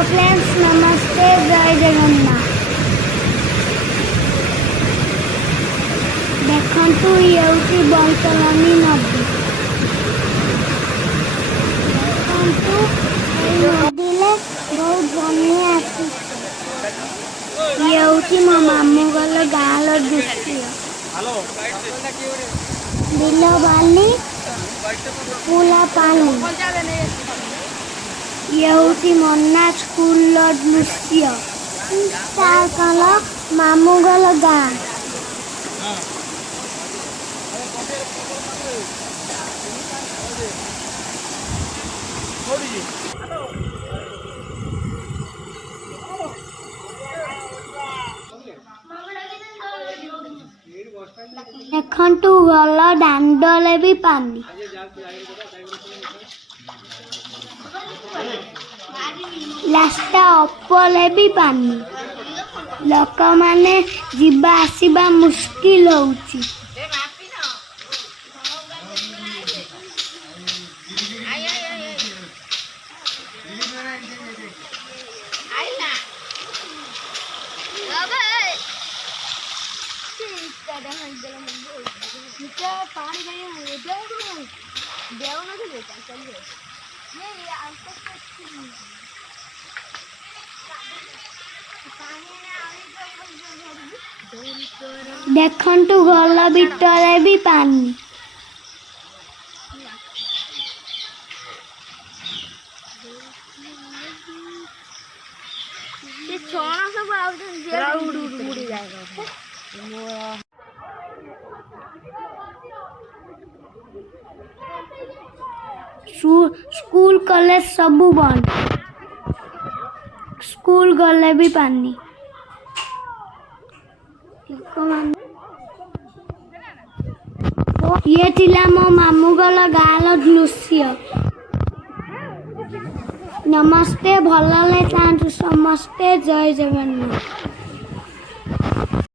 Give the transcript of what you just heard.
Friends नमस्ते जय जगन्नाथ देखु ये बैतरणी नदी देखु नदी बहुत बनिया ये मो मामू गल गाँव दृश्य बिल बाली पूला पानी ये हूँ मन्ना स्कूल दृश्य कल मामू गल गाँ देखु गल दांडले भी पानी रास्ता उपले भी पानी लोक माने जीवा आसीबा मुश्किल होउची देखु गल भितर भी पानी स्कूल कॉलेज सब बंद स्कूल गले भी पानी ये थिला मो मामू गल गाँव दृश्य नमस्ते भल समस्ते जय जगन्नाथ।